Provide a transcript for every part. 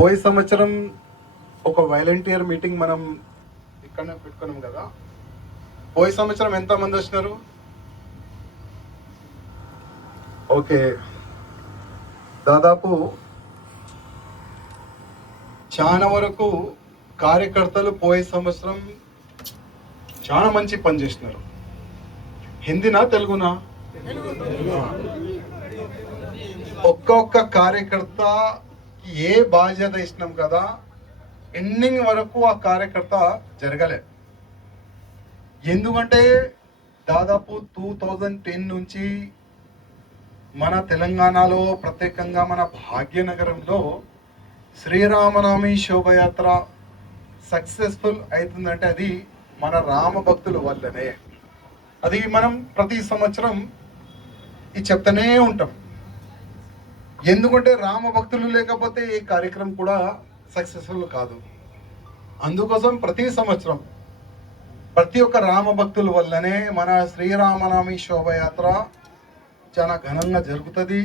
పోయి సంవత్సరం ఒక వాలంటీర్ మీటింగ్ మనం ఇక్కడనే పెట్టుకున్నాం కదా. పోయి సంవత్సరం ఎంతమంది వచ్చినారు? ఓకే, దాదాపు చాలా వరకు కార్యకర్తలు పోయే సంవత్సరం చాలా మంచి పని చేసినారు. హిందీనా తెలుగునా? ఒక్కొక్క కార్యకర్త ఏ బాధ్యత ఇచ్చినాం కదా, ఎండింగ్ వరకు ఆ కార్యకర్త జరగలే. ఎందుకంటే దాదాపు 2010 నుంచి మన తెలంగాణలో, ప్రత్యేకంగా మన భాగ్యనగరంలో శ్రీరామనవమి శోభయాత్ర సక్సెస్ఫుల్ అవుతుందంటే అది మన రామ భక్తుల వల్లనే. అది మనం ప్రతి సంవత్సరం ఇది చెప్తూనే ఉంటాం. ఎందుకంటే రామ భక్తులు లేకపోతే ఈ కార్యక్రమం కూడా సక్సెస్ఫుల్ కాదు. అందుకోసం ప్రతి సంవత్సరం ప్రతి ఒక్క రామ భక్తుల వల్లనే మన శ్రీరామనవమి శోభయాత్ర చాలా ఘనంగా జరుగుతుంది.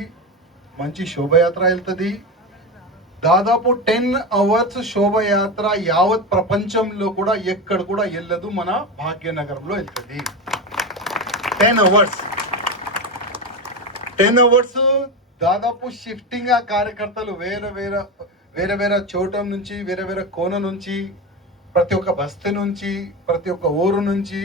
మంచి శోభయాత్ర వెళ్తుంది. దాదాపు 10 అవర్స్ శోభయాత్ర యావత్ ప్రపంచంలో కూడా ఎక్కడ కూడా వెళ్ళదు, మన భాగ్యనగరంలో వెళ్తుంది. 10 అవర్స్ దాదాపు షిఫ్టింగ్. ఆ కార్యకర్తలు వేరే వేరే చోట నుంచి, వేరే కోన నుంచి, ప్రతి ఒక్క బస్తీ నుంచి, ప్రతి ఒక్క ఊరు నుంచి,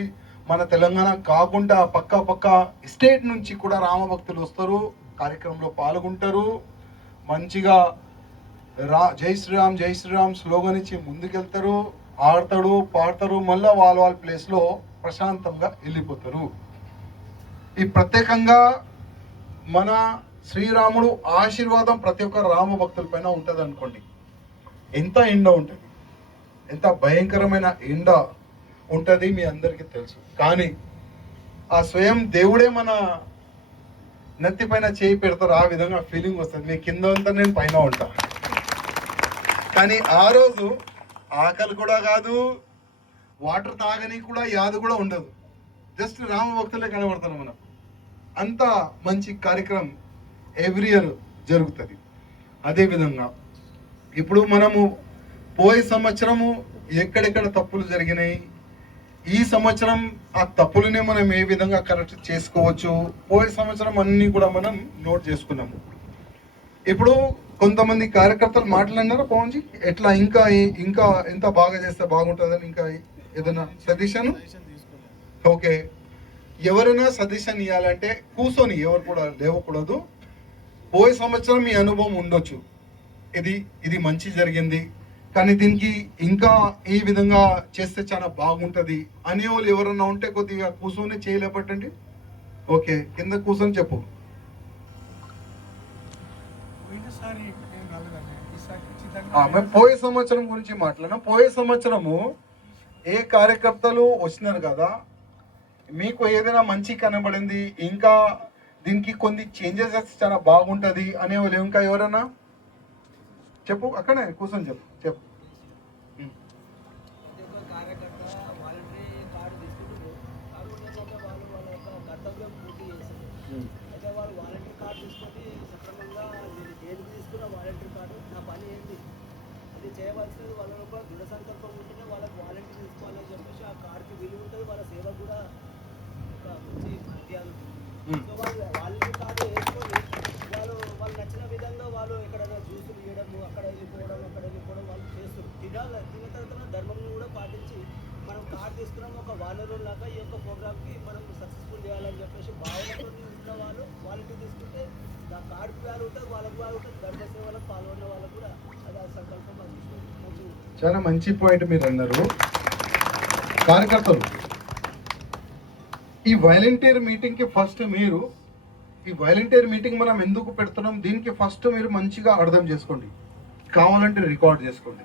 మన తెలంగాణ కాకుండా పక్క స్టేట్ నుంచి కూడా రామభక్తులు వస్తారు, కార్యక్రమంలో పాల్గొంటారు. మంచిగా జై శ్రీరామ్ స్లోగన్ ఇచ్చి ముందుకెళ్తారు, ఆడతాడు, పాడతారు, మళ్ళీ వాళ్ళ ప్లేస్లో ప్రశాంతంగా వెళ్ళిపోతారు. ఈ ప్రత్యేకంగా మన శ్రీరాముడు ఆశీర్వాదం ప్రతి ఒక్క రామ భక్తుల పైన ఉంటుంది అనుకోండి. ఎంత ఎండ ఉంటుంది, ఎంత భయంకరమైన ఎండ ఉంటుంది మీ అందరికీ తెలుసు. కానీ ఆ స్వయం దేవుడే మన నెత్తి పైన చేయి పెడతారు, ఆ విధంగా ఫీలింగ్ వస్తుంది. మీ కింద అంతా నేను పైన ఉంటా. కానీ ఆ రోజు ఆకలి కూడా కాదు, వాటర్ తాగని కూడా యాద కూడా ఉండదు. జస్ట్ రామ భక్తులే కనబడతారు మనం. అంత మంచి కార్యక్రమం ఎవ్రీ ఇయర్ జరుగుతుంది. అదేవిధంగా ఇప్పుడు మనము పోయే సంవత్సరము ఎక్కడెక్కడ తప్పులు జరిగినాయి, ఈ సంవత్సరం ఆ తప్పులనే మనం ఏ విధంగా కరెక్ట్ చేసుకోవచ్చు, పోయే సంవత్సరం అన్నీ కూడా మనం నోట్ చేసుకున్నాము. ఇప్పుడు కొంతమంది కార్యకర్తలు మాట్లాడినారు, పవన్ జీ ఎట్లా ఇంకా ఎంత బాగా చేస్తే బాగుంటుందని, ఇంకా ఏదైనా సజెషన్? ఓకే, ఎవరైనా సజెషన్ ఇవ్వాలంటే కూర్చొని ఎవరు కూడా లేవకూడదు. పోయే సంవత్సరం మీ అనుభవం ఉండొచ్చు, ఇది మంచి జరిగింది, కానీ దీనికి ఇంకా ఈ విధంగా చేస్తే చాలా బాగుంటుంది అనేవాళ్ళు ఎవరన్నా ఉంటే కొద్దిగా కూర్చొని చేయలేపట్టండి. ఓకే, కింద కూర్చొని చెప్పు. పోయే సంవత్సరం గురించి మాట్లాడినా. పోయే సంవత్సరము ఏ కార్యకర్తలు వచ్చినారు కదా, మీకు ఏదైనా మంచి కనబడింది, ఇంకా దీనికి కొన్ని చేంజెస్ చాలా బాగుంటుంది అనేవాళ్ళు ఇంకా ఎవరన్నా చెప్పు. అక్కడే కూర్చొని చెప్పు. చేయవలసింది వాళ్ళ కూడా దృఢ సంకల్పం ఉంటేనే వాళ్ళకి వాలంటీర్ తీసుకోవాలని చెప్పేసి ఆ కార్డుకి విలువ ఉంటుంది, వాళ్ళ సేవ కూడా మంచి మధ్యాహ్నం. సో వాళ్ళు వాలంటీర్ కార్డు వేసుకొని వాళ్ళు నచ్చిన విధంగా వాళ్ళు ఎక్కడైనా జ్యూసులు ఇవ్వడము, అక్కడ వెళ్ళిపోవడం వాళ్ళు చేస్తారు. తిన్న తర్వాత ధర్మం కూడా పాటించి మనం కార్డు తీసుకున్నాం ఒక వానరులాగా ఈ యొక్క ప్రోగ్రామ్కి మనం సక్సెస్ఫుల్ చేయాలని చెప్పేసి భావనతో ఉన్న వాళ్ళు వాలంటీర్ తీసుకుంటే ఆ కార్డుకి వాల్యూ ఉంటుంది, వాళ్ళకి వాల్యూ ఉంటుంది, ధర్మ సేవలకు పాల్గొన్న వాళ్ళకు కూడా అది ఆ సంకల్పం. చాలా మంచి పాయింట్ మీరు అన్నారు. కార్యకర్తలు ఈ వాలంటీర్ మీటింగ్కి ఫస్ట్ మీరు ఈ వాలంటీర్ మీటింగ్ మనం ఎందుకు పెడుతున్నాం, దీనికి ఫస్ట్ మీరు మంచిగా అర్థం చేసుకోండి, కావాలంటే రికార్డ్ చేసుకోండి.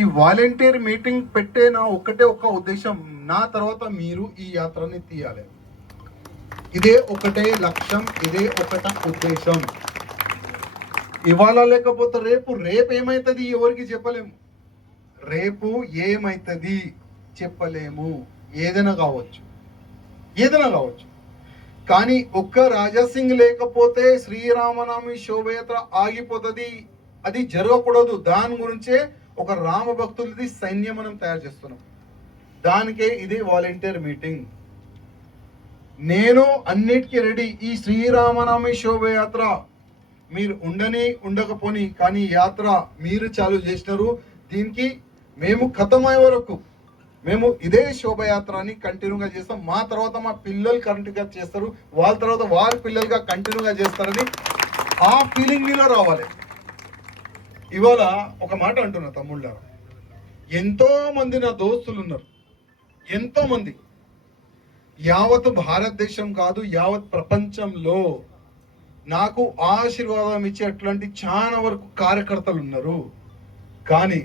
ఈ వాలంటీర్ మీటింగ్ పెట్టే నా ఒకటే ఒక ఉద్దేశం, నా తర్వాత మీరు ఈ యాత్రని తీయాలి. ఇదే ఒకటే లక్ష్యం, ఇదే ఒకట ఉద్దేశం. ఇవాళ లేకపోతే రేపు ఏమవుతుంది ఎవరికి చెప్పలేము. రేపు ఏమవుతుంది చెప్పలేము. ఏదైనా కావచ్చు. కానీ ఒక్క రాజాసింగ్ లేకపోతే శ్రీరామనవమి శోభయాత్ర ఆగిపోతుంది. అది జరగకూడదు. దాని గురించే ఒక రామ భక్తులది సైన్యం మనం తయారు చేస్తున్నాం. దానికే ఇది వాలంటీర్ మీటింగ్. నేను అన్నిటికీ రెడీ. ఈ శ్రీరామనవమి శోభయాత్ర మీరు ఉండకపోని కానీ యాత్ర మీరు చాలు చేసినారు. దీనికి మేము ఖతమయ్యే వరకు మేము ఇదే శోభయాత్రని కంటిన్యూగా చేస్తాం. మా తర్వాత మా పిల్లలు కంటిన్యూగా చేస్తారు, వాళ్ళ తర్వాత వారి పిల్లలుగా కంటిన్యూగా చేస్తారని ఆ ఫీలింగ్ మీలో రావాలి. ఇవాళ ఒక మాట అంటున్నా తమ్ముళ్ళ, ఎంతో మంది నా దోస్తులు ఉన్నారు, ఎంతో మంది యావత్ భారతదేశం కాదు యావత్ ప్రపంచంలో నాకు ఆశీర్వాదం ఇచ్చేటువంటి చాలా వరకు కార్యకర్తలు ఉన్నారు. కానీ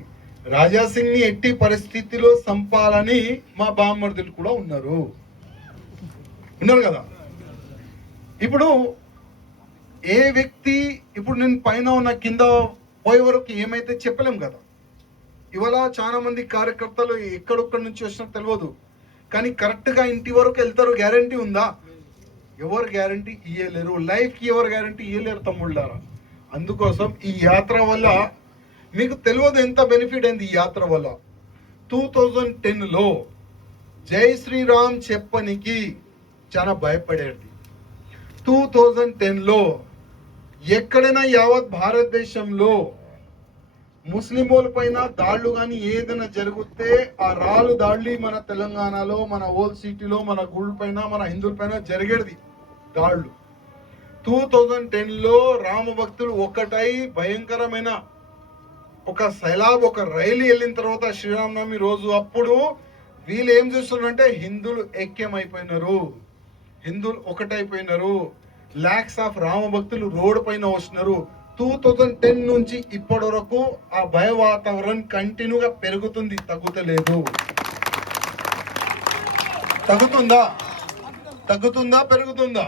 రాజాసింగ్ ని ఎట్టి పరిస్థితిలో సంపాలని మా బామ్మర్దులు కూడా ఉన్నారు కదా. ఇప్పుడు ఏ వ్యక్తి ఇప్పుడు నేను పైన ఉన్న కింద పోయే వరకు ఏమైతే చెప్పలేం కదా. ఇవాళ చాలా మంది కార్యకర్తలు ఎక్కడొక్కడి నుంచి వచ్చినా తెలియదు, కానీ కరెక్ట్ గా ఇంటి వరకు వెళ్తారు. గ్యారంటీ ఉందా? ఎవరు గ్యారంటీ ఇయ్యలేరు. లైఫ్ కి ఎవరు గ్యారంటీ ఇయ్యలేరు తమ్ముళ్ళారా. అందుకోసం ఈ యాత్ర వల్ల మీకు తెలియదు ఎంత బెనిఫిట్ అయింది. ఈ యాత్ర వల్ల 2010లో జై శ్రీరామ్ చెప్పనికి చాలా భయపడేది. 2010లో ఎక్కడైనా యావత్ భారతదేశంలో ముస్లింల పైన దాడులు కానీ ఏదైనా జరిగితే ఆ రాళ్ళు దాడులు మన తెలంగాణలో, మన ఓల్డ్ సిటీలో, మన గుళ్ళ పైన, మన హిందువుల పైన జరిగేది దాడులు. 2010లో రామ భక్తులు ఒక్కటై భయంకరమైన ఒక సైలాబ్, ఒక రైలు వెళ్ళిన తర్వాత శ్రీరామనవమి రోజు అప్పుడు వీళ్ళు ఏం చూస్తున్నారంటే హిందువులు ఐక్యమైపోయినారు, హిందువులు ఒకటైపోయినారు. లాక్స్ ఆఫ్ రామ భక్తులు రోడ్డు పైన వస్తున్నారు. 2010 నుంచి ఇప్పటి వరకు ఆ భయ వాతావరణం కంటిన్యూగా పెరుగుతుంది, తగ్గుతలేదు. తగ్గుతుందా పెరుగుతుందా?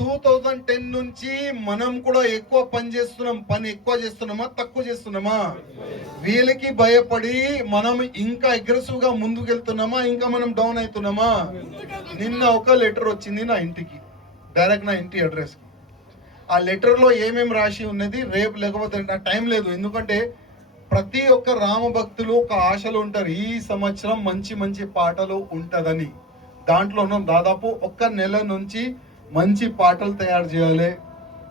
2010 నుంచి మనం కూడా ఎక్కువ పని ఎక్కువ చేస్తున్నామా తక్కువ చేస్తున్నామా? వీళ్ళకి భయపడి మనం ఇంకా అగ్రెసివ్ గా ముందుకెళ్తున్నామా ఇంకా మనం డౌన్ అవుతున్నామా? నిన్న ఒక లెటర్ వచ్చింది నా ఇంటికి, డైరెక్ట్ నా ఇంటి అడ్రస్. ఆ లెటర్ లో ఏమేమి రాసి ఉన్నది రేపు, లేకపోతే నాకు టైం లేదు. ఎందుకంటే ప్రతి ఒక్క రామ భక్తులు ఒక ఆశలు ఉంటారు, ఈ సంవత్సరం మంచి మంచి పాటలు ఉంటదని. దాంట్లో దాదాపు 1 నెల నుంచి మంచి పాటలు తయారు చేయాలి,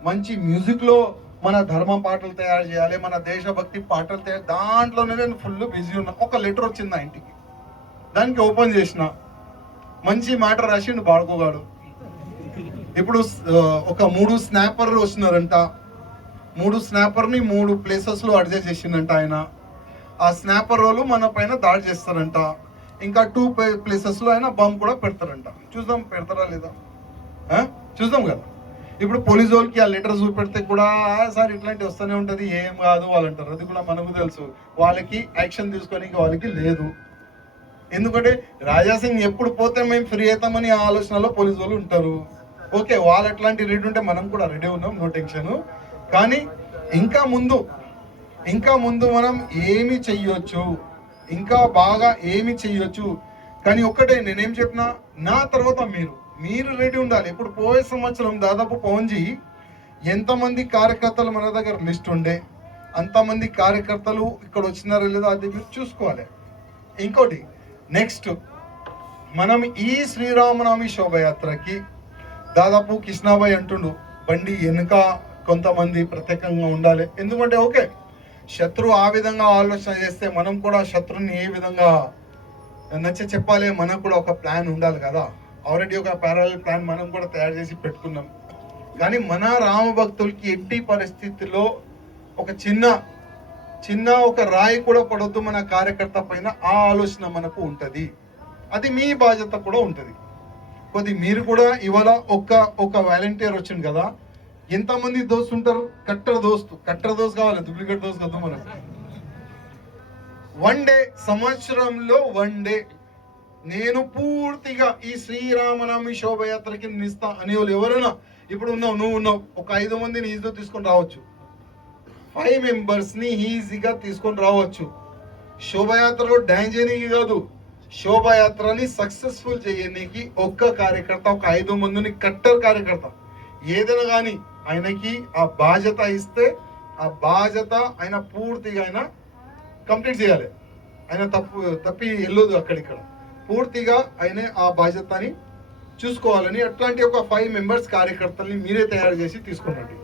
మంచి మ్యూజిక్ లో మన ధర్మ పాటలు తయారు చేయాలి, మన దేశభక్తి పాటలు తయారు. దాంట్లోనే నేను ఫుల్ బిజీ ఉన్నా. ఒక లెటర్ వచ్చింది నా ఇంటికి, దానికి ఓపెన్ చేసిన మంచి మాట రాసిండు బాడుకోగాడు. ఇప్పుడు ఒక 3 స్నాపర్లు వస్తున్నారంట. 3 స్నాపర్ని 3 ప్లేసెస్ లో అడ్జస్ట్ చేసిందంట ఆయన. ఆ స్నాపర్ వాళ్ళు మన పైన దాడి చేస్తారంట. ఇంకా 2 ప్లేసెస్ లో ఆయన బాంబు కూడా పెడతారంట. చూద్దాం పెడతారా లేదా, చూద్దాం కదా. ఇప్పుడు పోలీసు వాళ్ళకి ఆ లెటర్ చూపెడితే కూడా సార్ ఇట్లాంటి వస్తూనే ఉంటది, ఏం కాదు వాళ్ళు అంటారు. అది కూడా మనకు తెలుసు. వాళ్ళకి యాక్షన్ తీసుకోనికి వాళ్ళకి లేదు. ఎందుకంటే రాజాసింగ్ ఎప్పుడు పోతే మేము ఫ్రీ అవుతామని ఆలోచనలో పోలీసు వాళ్ళు ఉంటారు. ఓకే, వాళ్ళు అట్లాంటి రెడీ ఉంటే మనం కూడా రెడీ ఉన్నాం, నో టెన్షన్. కానీ ఇంకా ముందు మనం ఏమి చెయ్యొచ్చు, ఇంకా బాగా ఏమి చెయ్యొచ్చు. కానీ ఒక్కటే నేనేం చెప్పినా, నా తర్వాత మీరు రెడీ ఉండాలి. ఇప్పుడు పోయే సంవత్సరం దాదాపు పవన్జీ ఎంతమంది కార్యకర్తలు మన దగ్గర లిస్ట్ ఉండే అంతమంది కార్యకర్తలు ఇక్కడ వచ్చినారో లేదో అది మీరు చూసుకోవాలి. ఇంకోటి నెక్స్ట్, మనం ఈ శ్రీరామనవమి శోభయాత్రకి దాదాపు కృష్ణాబాయ్ అంటుండు బండి వెనుక కొంతమంది ప్రత్యేకంగా ఉండాలి. ఎందుకంటే ఓకే, శత్రువు ఆ విధంగా ఆలోచన చేస్తే మనం కూడా శత్రువుని ఏ విధంగా చెప్పాలి, మనకు కూడా ఒక ప్లాన్ ఉండాలి కదా. ఆల్రెడీ ఒక ప్యారలల్ ప్లాన్ మనం కూడా తయారు చేసి పెట్టుకున్నాం. కానీ మన రామ భక్తులకి ఎట్టి పరిస్థితుల్లో ఒక చిన్న ఒక రాయి కూడా పడొద్దు మన కార్యకర్త పైన, ఆ ఆలోచన మనకు ఉంటది. అది మీ బాధ్యత కూడా ఉంటది. కొద్ది మీరు కూడా ఇవాళ ఒక వాలంటీర్ వచ్చింది కదా, ఎంతమంది దోస్తు ఉంటారు? కట్టర్ దోస్తు కావాలి, డూప్లికేట్ దోస్తు కదా. మనం 1 డే, సంవత్సరంలో 1 డే నేను పూర్తిగా ఈ శ్రీరామనవమి శోభయాత్రకి నిస్తా అనేవాళ్ళు ఎవరైనా ఇప్పుడు నువ్వు ఉన్నావు, ఒక 5 మందిని ఈజీగా తీసుకొని రావచ్చు, 5 మెంబర్స్ ని ఈజీగా తీసుకొని రావచ్చు. శోభయాత్రలో డాన్స్ చేయడానికి కాదు, శోభయాత్రని సక్సెస్ఫుల్ చేయడానికి ఒక్క కార్యకర్త, ఒక 5 మందిని కట్టర్ కార్యకర్త ఏదైనా కానీ ఆయనకి ఆ బాధ్యత ఇస్తే ఆ బాధ్యత ఆయన పూర్తిగా ఆయన కంప్లీట్ చేయాలి. ఆయన తప్పి వెళ్ళొద్దు అక్కడిక్కడ, పూర్తిగా ఆయన ఆ బాధ్యతని చూసుకోవాలని అట్లాంటి ఒక 5 మెంబర్స్ కార్యకర్తల్ని మీరే తయారు చేసి తీసుకున్నట్టు.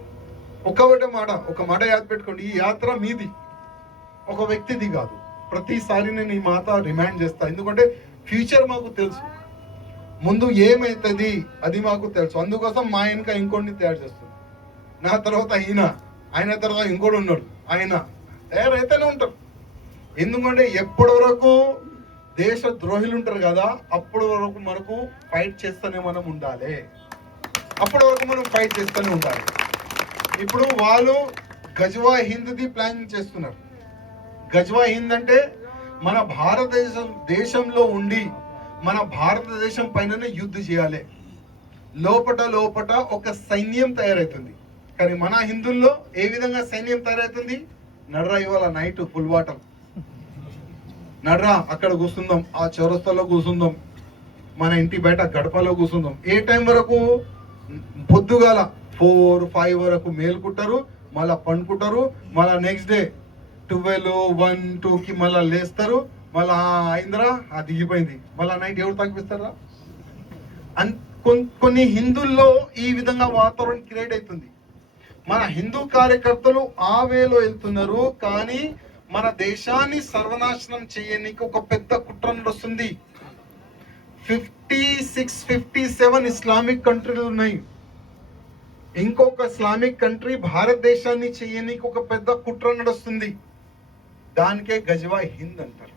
ఒక మాట యాద పెట్టుకోండి, ఈ యాత్ర మీది, ఒక వ్యక్తిది కాదు. ప్రతిసారి నేను ఈ మాట రిమైండ్ చేస్తా, ఎందుకంటే ఫ్యూచర్ మాకు తెలుసు, ముందు ఏమైతుంది అది మాకు తెలుసు. అందుకోసం మా వెనుక ఇంకోటిని తయారు చేస్తుంది. నా తర్వాత ఆయన తర్వాత ఇంకోటి ఉన్నాడు, ఆయన తయారైతేనే ఉంటారు. ఎందుకంటే ఎప్పటి వరకు దేశ ద్రోహులు ఉంటారు కదా, అప్పటి వరకు మనకు ఫైట్ చేస్తూనే మనం ఉండాలి. అప్పటి వరకు మనం ఫైట్ చేస్తూనే ఉండాలి. ఇప్పుడు వాళ్ళు గజ్వా హింద్ది ప్లాన్ చేస్తున్నారు. గజ్వా హింద్ అంటే మన దేశంలో ఉండి మన భారతదేశం పైననే యుద్ధం చేయాలి. లోపట ఒక సైన్యం తయారవుతుంది. కానీ మన హిందువుల్లో ఏ విధంగా సైన్యం తయారవుతుంది? నడ్రా ఇవాళ నైట్ ఫుల్ వాటర్, నడ్రా అక్కడ కూర్చుందాం, ఆ చౌరస్తాలో కూర్చుందాం, మన ఇంటి బయట గడపలో కూర్చుందాం. ఏ టైం వరకు? పొద్దుగాల 4, 5 వరకు మేలుకుంటారు, మళ్ళా పండుకుంటారు, మళ్ళా నెక్స్ట్ డే 12, 1, 2కి మళ్ళా లేస్తారు, మళ్ళా అయిందిరా అది దిగిపోయింది, మళ్ళా నైట్ ఎవరు తగ్గిస్తారా? కొన్ని హిందువుల్లో ఈ విధంగా వాతావరణం క్రియేట్ అవుతుంది. మన హిందూ కార్యకర్తలు ఆ వేలో వెళ్తున్నారు, కానీ మన దేశాన్ని సర్వనాశనం చేయడానికి ఒక పెద్ద కుట్ర నడుస్తుంది. 56, 57 ఇస్లామిక్ కంట్రీలు ఉన్నాయి. ఇంకొక ఇస్లామిక్ కంట్రీ భారతదేశాన్ని చేయడానికి ఒక పెద్ద కుట్ర నడుస్తుంది. దానికే గజ్వా హింద్ అంటారు.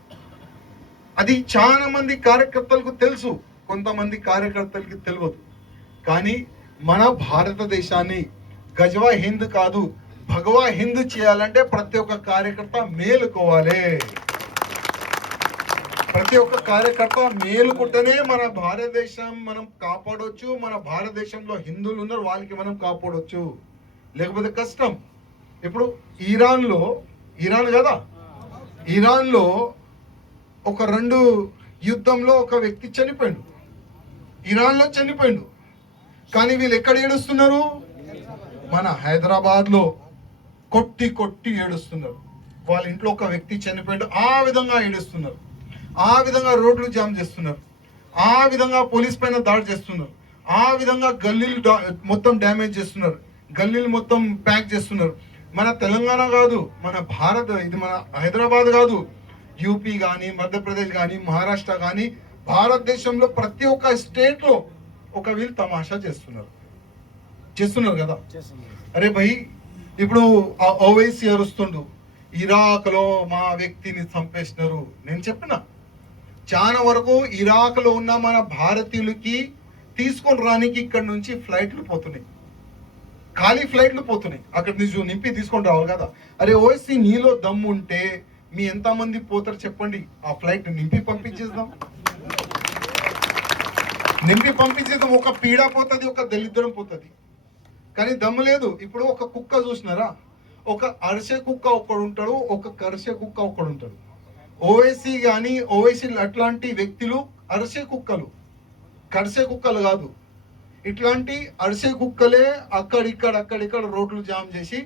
అది చాలా మంది కార్యకర్తలకు తెలుసు, కొంతమంది కార్యకర్తలకి తెలియదు. కానీ మన భారతదేశాన్ని గజ్వా హింద్ కాదు, భగవా హింద్ చేయాలంటే ప్రతి ఒక్క కార్యకర్త మేలుకోవాలి. ప్రతి ఒక్క కార్యకర్త మేలుకుంటేనే మన భారతదేశం మనం కాపాడవచ్చు. మన భారతదేశంలో హిందువులు ఉన్నారు, వాళ్ళకి మనం కాపాడవచ్చు, లేకపోతే కష్టం. ఇప్పుడు ఇరాన్లో ఒక 2 యుద్ధంలో ఒక వ్యక్తి చనిపోయిండు, ఇరాన్లో చనిపోయిండు. కానీ వీళ్ళు ఎక్కడ ఏడుస్తున్నారు? మన హైదరాబాద్లో కొట్టి ఏడుస్తున్నారు. వాళ్ళ ఇంట్లో ఒక వ్యక్తి చనిపోయిండు, ఆ విధంగా ఏడుస్తున్నారు, ఆ విధంగా రోడ్లు జామ్ చేస్తున్నారు, ఆ విధంగా పోలీస్ పైన దాడి చేస్తున్నారు, ఆ విధంగా గల్లీలు మొత్తం డ్యామేజ్ చేస్తున్నారు, గల్లీలు మొత్తం ప్యాక్ చేస్తున్నారు. మన తెలంగాణ కాదు, ఇది మన హైదరాబాద్ కాదు, యూపీ కానీ, మధ్యప్రదేశ్ కానీ, మహారాష్ట్ర కానీ, భారతదేశంలో ప్రతి ఒక్క స్టేట్లో ఒక వీళ్ళు తమాషా చేస్తున్నారు కదా. అరే భయ్, ఇప్పుడు ఆ ఓవైసీ అరుస్తుండు, ఇరాక్లో మా వ్యక్తిని చంపేసినారు. నేను చెప్పిన చాలా వరకు ఇరాక్లో ఉన్న మన భారతీయులకి తీసుకొని రానికి ఇక్కడ నుంచి ఫ్లైట్లు పోతున్నాయి, ఖాళీ ఫ్లైట్లు పోతున్నాయి. అక్కడ నుంచి నింపి తీసుకొని రావాలి కదా. అరే ఓవైసీ, నీలో దమ్ము ఉంటే మీ ఎంతమంది పోతారు చెప్పండి, ఆ ఫ్లైట్ నింపి పంపించేద్దాం. ఒక పీడ పోతుంది, ఒక దళిద్రం పోతుంది, కానీ దమ్ము లేదు. ఇప్పుడు ఒక కుక్క చూసినారా, ఒక అరిసె కుక్క ఒక్కడు ఉంటాడు, ఒక కరిసె కుక్క ఒక్కడు ఉంటాడు. ఓవైసీ కానీ ఓవైసీ అట్లాంటి వ్యక్తులు అరిసె కుక్కలు, కరిసె కుక్కలు కాదు. ఇట్లాంటి అరిసె కుక్కలే అక్కడిక్కడ రోడ్లు జామ్ చేసి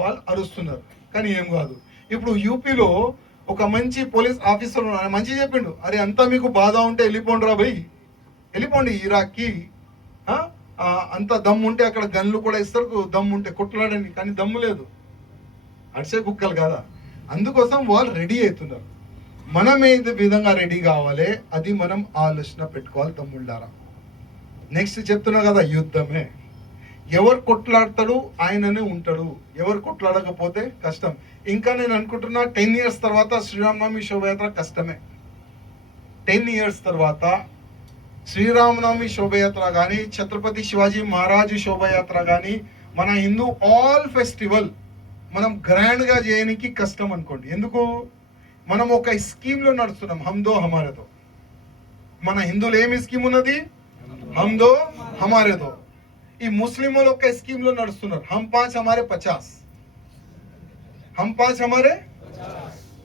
వాళ్ళు అరుస్తున్నారు, కానీ ఏం కాదు. ఇప్పుడు యూపీలో ఒక మంచి పోలీస్ ఆఫీసర్ మంచి చెప్పిండు, అరే అంతా మీకు బాధ ఉంటే వెళ్ళిపోండి రా భయ్, వెళ్ళిపోండి ఇరాక్కి. అంత దమ్ము ఉంటే అక్కడ గన్లు కూడా ఇస్తారు, దమ్ము ఉంటే కొట్లాడండి, కానీ దమ్ము లేదు, అడిసే కుక్కలు కదా. అందుకోసం వాళ్ళు రెడీ అవుతున్నారు. మనం ఏ విధంగా రెడీ కావాలి అది మనం ఆలోచన పెట్టుకోవాలి తమ్ముళ్ళారా. నెక్స్ట్ చెప్తున్నా కదా, యుద్ధమే. ఎవరు కొట్లాడతాడు ఆయననే ఉంటాడు, ఎవరు కొట్లాడకపోతే కష్టం. ఇంకా నేను అనుకుంటున్నా 10 years తర్వాత శ్రీరామనవమి శోభయాత్ర కష్టమే. 10 years తర్వాత శ్రీరామనవమి శోభయాత్ర కానీ, ఛత్రపతి శివాజీ మహారాజు శోభయాత్ర కానీ, మన హిందూ ఆల్ ఫెస్టివల్ మనం గ్రాండ్గా చేయడానికి కష్టం అనుకోండి. ఎందుకు? మనం ఒక స్కీమ్లో నడుస్తున్నాం, హమ్దో హమారేతో. మన హిందువులు ఏమి స్కీమ్ ఉన్నది? హమ్దో హమారేతో. ఈ ముస్లింలు ఒక స్కీమ్లో నడుస్తున్నారు, హమ్ 5 హమారే 50. హమ్ 5 హమారే.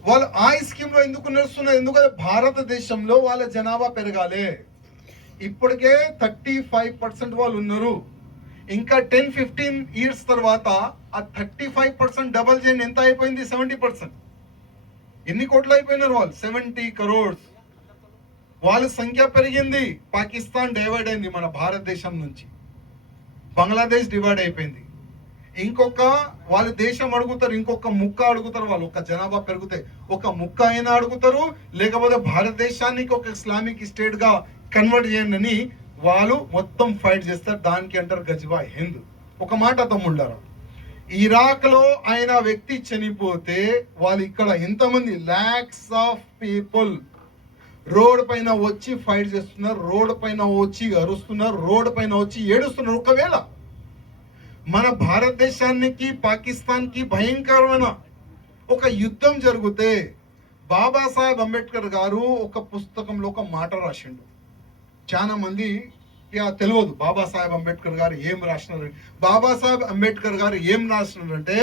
వాళ్ళు ఆ స్కీమ్లో ఎందుకు నడుస్తున్నారు? ఎందుకంటే భారతదేశంలో వాళ్ళ జనాభా పెరగాలి. ఇప్పటికే 35% వాళ్ళు ఉన్నారు. ఇంకా 10-15 ఇయర్స్ తర్వాత ఆ 35% డబల్ చేయండి, ఎంత అయిపోయింది? 70%. ఎన్ని కోట్లు అయిపోయినారు వాళ్ళు? 70 crores. వాళ్ళ సంఖ్య పెరిగింది. పాకిస్తాన్ డైవర్డ్ అయింది మన భారతదేశం నుంచి, బంగ్లాదేశ్ డివైడ్ అయిపోయింది. ఇంకొక వాళ్ళ దేశం అడుగుతారు, ఇంకొక ముక్క అడుగుతారు. వాళ్ళు ఒక జనాభా పెరిగితే ఒక ముక్క అయినా అడుగుతారు, లేకపోతే భారతదేశానికి ఒక ఇస్లామిక్ స్టేట్ గా కన్వర్ట్ చేయండి అని వాళ్ళు మొత్తం ఫైట్ చేస్తారు. దానికి అంటారు గజ్వా హింద్. ఒక మాట తమ్ముళ్ళారా, ఇరాక్ లో ఆయన వ్యక్తి చనిపోతే వాళ్ళు ఇక్కడ ఎంతమంది లాక్స్ ఆఫ్ పీపుల్ రోడ్ పైన వచ్చి ఫైట్ చేస్తున్నారు, రోడ్ పైన వచ్చి అరుస్తున్నారు, రోడ్ పైన వచ్చి ఏడుస్తున్నారు. ఒకవేళ మన భారతదేశానికి పాకిస్తాన్ కి భయంకరమైన ఒక యుద్ధం జరిగితే బాబాసాహెబ్ అంబేద్కర్ గారు ఒక పుస్తకంలో ఒక మాట రాసిండు. చాలా మంది తెలియదు బాబాసాహెబ్ అంబేద్కర్ గారు ఏం రాసినారు. బాబాసాహెబ్ అంబేద్కర్ గారు ఏం రాసినారంటే,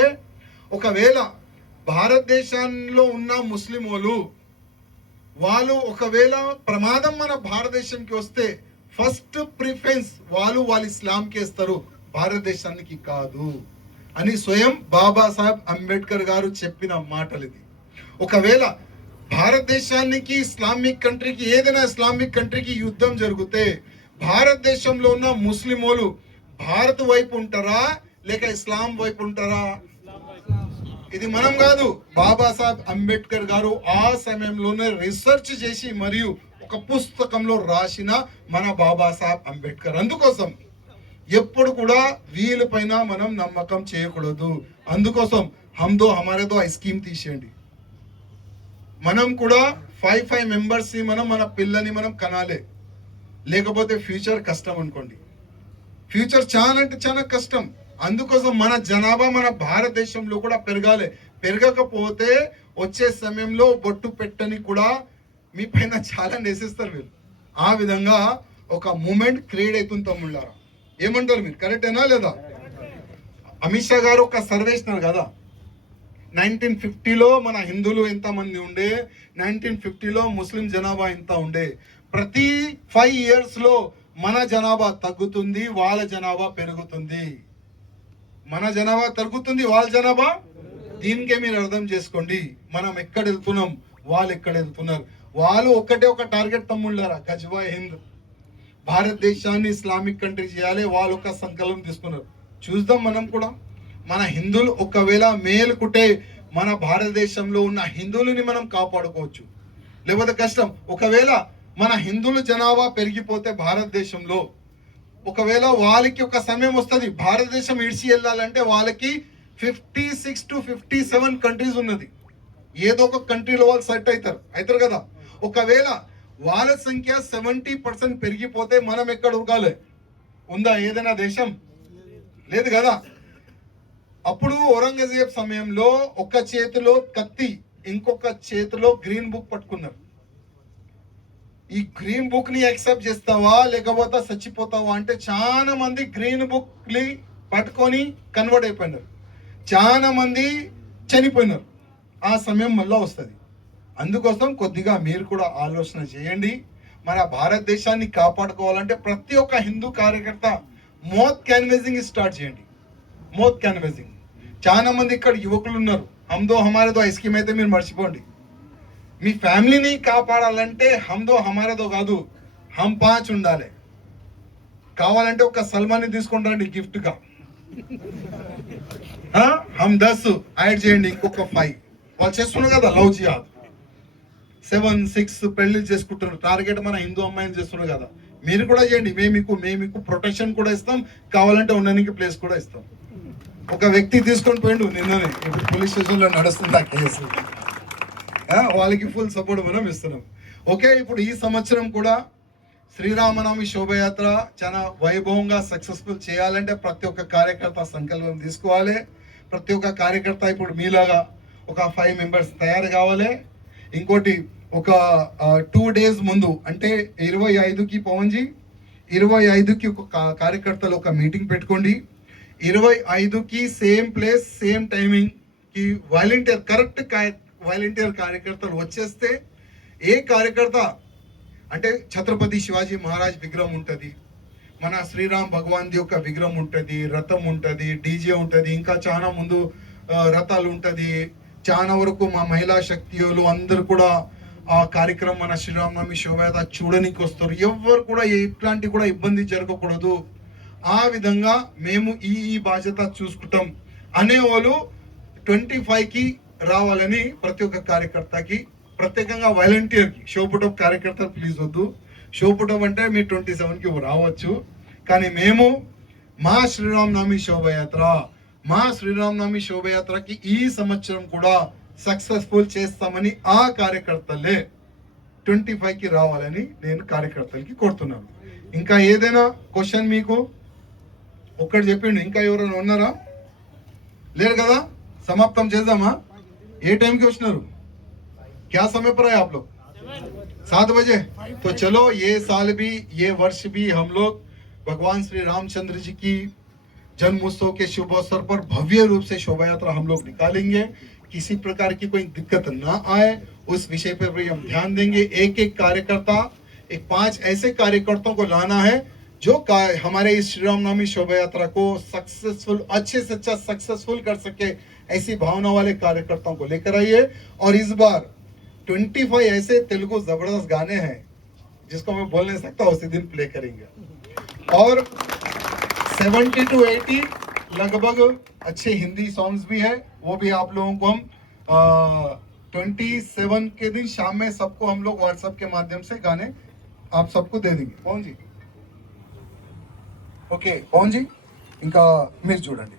ఒకవేళ భారతదేశంలో ఉన్న ముస్లిం వాళ్ళు ఒకవేళ ప్రమాదం మన భారతదేశానికి వస్తే ఫస్ట్ ప్రిఫరెన్స్ వాళ్ళు ఇస్లాంకి ఇస్తారు, భారతదేశానికి కాదు అని స్వయం బాబాసాహెబ్ అంబేద్కర్ గారు చెప్పిన మాటలు ఇది. ఒకవేళ భారతదేశానికి ఇస్లామిక్ కంట్రీకి, ఏదైనా ఇస్లామిక్ కంట్రీకి యుద్ధం జరిగితే భారతదేశంలో ఉన్న ముస్లింలు భారత్ వైపు ఉంటారా లేక ఇస్లాం వైపు ఉంటారా? ఇది మనం కాదు, బాబాసాహెబ్ అంబేద్కర్ గారు ఆ సమయంలోనే రీసెర్చ్ చేసి మరియు ఒక పుస్తకంలో రాసిన మన బాబాసాహెబ్ అంబేద్కర్. అందుకోసం ఎప్పుడు కూడా వీళ్ళపైన మనం నమ్మకం చేయకూడదు. అందుకోసం హమ్దో హమారేదో ఆ స్కీమ్ తీసేయండి. మనం కూడా 5 మెంబర్స్ మనం మన పిల్లని మనం కనాలి, లేకపోతే ఫ్యూచర్ కష్టం అనుకోండి. ఫ్యూచర్ చాలా అంటే చాలా కష్టం. అందుకోసం మన జనాభా మన భారతదేశంలో కూడా పెరగాలి. పెరగకపోతే వచ్చే సమయంలో బొట్టు పెట్టని కూడా మీ పైన చాలా నేసిస్తారు వీళ్ళు. ఆ విధంగా ఒక మూమెంట్ క్రియేట్ అవుతుంది తమ్ముళ్ళారా. ఏమంటారు మీరు? కరెక్టేనా లేదా? అమిత్ షా గారు ఒక సర్వే ఇస్తున్నారు కదా, 1950లో మన హిందువులు ఎంతమంది ఉండే, 1950లో ముస్లిం జనాభా ఎంత ఉండే. ప్రతి 5 years లో మన జనాభా తగ్గుతుంది, వాళ్ళ జనాభా పెరుగుతుంది. మన జనాభా తగ్గుతుంది, వాళ్ళ జనాభా. దీనికే మీరు అర్థం చేసుకోండి మనం ఎక్కడ వెళ్తున్నాం, వాళ్ళు ఎక్కడ వెళ్తున్నారు. వాళ్ళు ఒకటే ఒక టార్గెట్ తమ్ముళ్ళారా, గజ్వా హింద్, భారతదేశాన్ని ఇస్లామిక్ కంట్రీ చేయాలి. వాళ్ళు ఒక సంకల్పం తీసుకున్నారు. చూద్దాం మనం కూడా మన హిందువులు ఒకవేళ మేలుకుంటే మన భారతదేశంలో ఉన్న హిందువులని మనం కాపాడుకోవచ్చు, లేకపోతే కష్టం. ఒకవేళ మన హిందువుల జనాభా పెరిగిపోతే భారతదేశంలో, ఒకవేళ వాళ్ళకి ఒక సమయం వస్తుంది భారతదేశం ఇడిచి వెళ్ళాలంటే, వాళ్ళకి 56 to 57 కంట్రీస్ ఉన్నది. ఏదో ఒక కంట్రీలో వాళ్ళు సెట్ అవుతారు కదా. ఒకవేళ వాళ్ళ సంఖ్య 70% పెరిగిపోతే మనం ఎక్కడ ఉరకాలి? ఉందా ఏదైనా దేశం? లేదు కదా. అప్పుడు ఔరంగజేబ్ సమయంలో ఒక చేతిలో కత్తి, ఇంకొక చేతిలో గ్రీన్ బుక్ పట్టుకున్నారు. ఈ గ్రీన్ బుక్ ని యాక్సెప్ట్ చేస్తావా లేకపోతే చచ్చిపోతావా అంటే చాలా మంది గ్రీన్ బుక్ ని పట్టుకొని కన్వర్ట్ అయిపోయినారు, చాలా మంది చనిపోయినారు. ఆ సమయం మళ్ళా వస్తుంది. అందుకోసం కొద్దిగా మీరు కూడా ఆలోచన చేయండి. మన భారతదేశాన్ని కాపాడుకోవాలంటే ప్రతి ఒక్క హిందూ కార్యకర్త మౌత్ క్యాన్వేజింగ్ స్టార్ట్ చేయండి. మౌత్ క్యాన్వేజింగ్. చాలా మంది ఇక్కడ యువకులు ఉన్నారు. హమ్దో హమారేదో ఆ స్కీమ్ అయితే మీరు మర్చిపోండి. మీ ఫ్యామిలీని కాపాడాలంటే హమ్దో హమారేదో కాదు, హమ్ 5 ఉండాలి. కావాలంటే ఒక సల్మాన్ని తీసుకొని రండి గిఫ్ట్ గా. హమ్ 10 యాడ్ చేయండి, ఇంకొక 5. వాళ్ళు చేస్తున్నారు కదా లవ్ జిహాద్, 7, 6 పెళ్లి చేసుకుంటున్నారు. టార్గెట్ మన హిందూ అమ్మాయిని చేస్తున్నారు కదా. మీరు కూడా చేయండి. మేము మీకు ప్రొటెక్షన్ కూడా ఇస్తాం, కావాలంటే ఉండడానికి ప్లేస్ కూడా ఇస్తాం. ఒక వ్యక్తి తీసుకొని పోయిండు నిన్ననే, ఇప్పుడు పోలీస్ స్టేషన్లో నడుస్తుంది ఆ కేసు. వాళ్ళకి ఫుల్ సపోర్ట్ మనం ఇస్తున్నాం. ఓకే, ఇప్పుడు ఈ సంవత్సరం కూడా శ్రీరామనవమి శోభయాత్ర చాలా వైభవంగా సక్సెస్ఫుల్ చేయాలంటే ప్రతి ఒక్క కార్యకర్త సంకల్పం తీసుకోవాలి. ప్రతి ఒక్క కార్యకర్త ఇప్పుడు మీలాగా ఒక 5 members తయారు కావాలి. ఇంకోటి ఒక 2 days ముందు అంటే 25కి పవన్జీ, 25కి ఒక కార్యకర్తలు ఒక మీటింగ్ పెట్టుకోండి. 25కి సేమ్ ప్లేస్ సేమ్ టైమింగ్ కి వాలంటీర్ కార్యకర్తలు వచ్చేస్తే, ఏ కార్యకర్త అంటే ఛత్రపతి శివాజీ మహారాజ్ విగ్రహం ఉంటుంది, మన శ్రీరామ్ భగవాన్ ది యొక్క విగ్రహం ఉంటది, రథం ఉంటది, డీజే ఉంటది, ఇంకా చాలా ముందు రథాలు ఉంటది. చాలా వరకు మా మహిళా శక్తియులు అందరు కూడా ఆ కార్యక్రమం మన శ్రీరామనవమి శోభయాత్ర చూడడానికి వస్తారు. ఎవరు కూడా ఎట్లాంటి కూడా ఇబ్బంది జరగకూడదు, ఆ విధంగా మేము ఈ బాధ్యత చూసుకుంటాం అనేవాళ్ళు 25కి రావాలని ప్రతి ఒక్క కార్యకర్తకి, ప్రత్యేకంగా వాలంటీర్కి, షోపుటప్ కార్యకర్త ప్లీజ్ వద్దు. షోపుటప్ అంటే మీరు 27కి రావచ్చు, కానీ మేము మా శ్రీరామనవమి శోభయాత్రకి ఈ సంవత్సరం కూడా సక్సెస్ఫుల్ చేస్తామని ఆ కార్యకర్తలే 25కి రావాలని నేను కార్యకర్తలకి కోరుతున్నాను. ఇంకా ఏదైనా క్వశ్చన్ మీకు ఒక్కటి చెప్పిండు, ఇంకా ఎవరైనా ఉన్నారా? లేరు కదా? సమాప్తం చేద్దామా? ఏ టైంకి వచ్చినారు? क्या समय पर है आप लोग? 7 बजे. तो चलो ये साल भी, ये वर्ष भी हम लोग भगवान श्री रामचंद्र जी की जन्मोत्सव के शुभ अवसर पर भव्य रूप से शोभा यात्रा हम लोग निकालेंगे. किसी प्रकार की कोई दिक्कत ना आए उस विषय पर भी हम ध्यान देंगे. एक कार्यकर्ता, 5 ऐसे कार्यकर्ताओं को लाना है जो हमारे इस श्री रामनवमी शोभा यात्रा को सक्सेसफुल, अच्छे से अच्छा सक्सेसफुल कर सके, ऐसी भावना वाले कार्यकर्ताओं को लेकर आइए. और इस बार 25 ऐसे तेलुगु जबरदस्त गाने हैं जिसको मैं बोल नहीं सकता, उसी दिन प्ले करेंगे. और 70 to 80 लगभग अच्छे हिंदी सॉन्ग्स भी है, वो भी आप लोगों को हम 27 के दिन शाम में सबको हम लोग व्हाट्सएप के माध्यम से गाने आप सबको दे देंगे. पवन जी, ఓకే పవన్ జీ, ఇంకా మీరు చూడండి.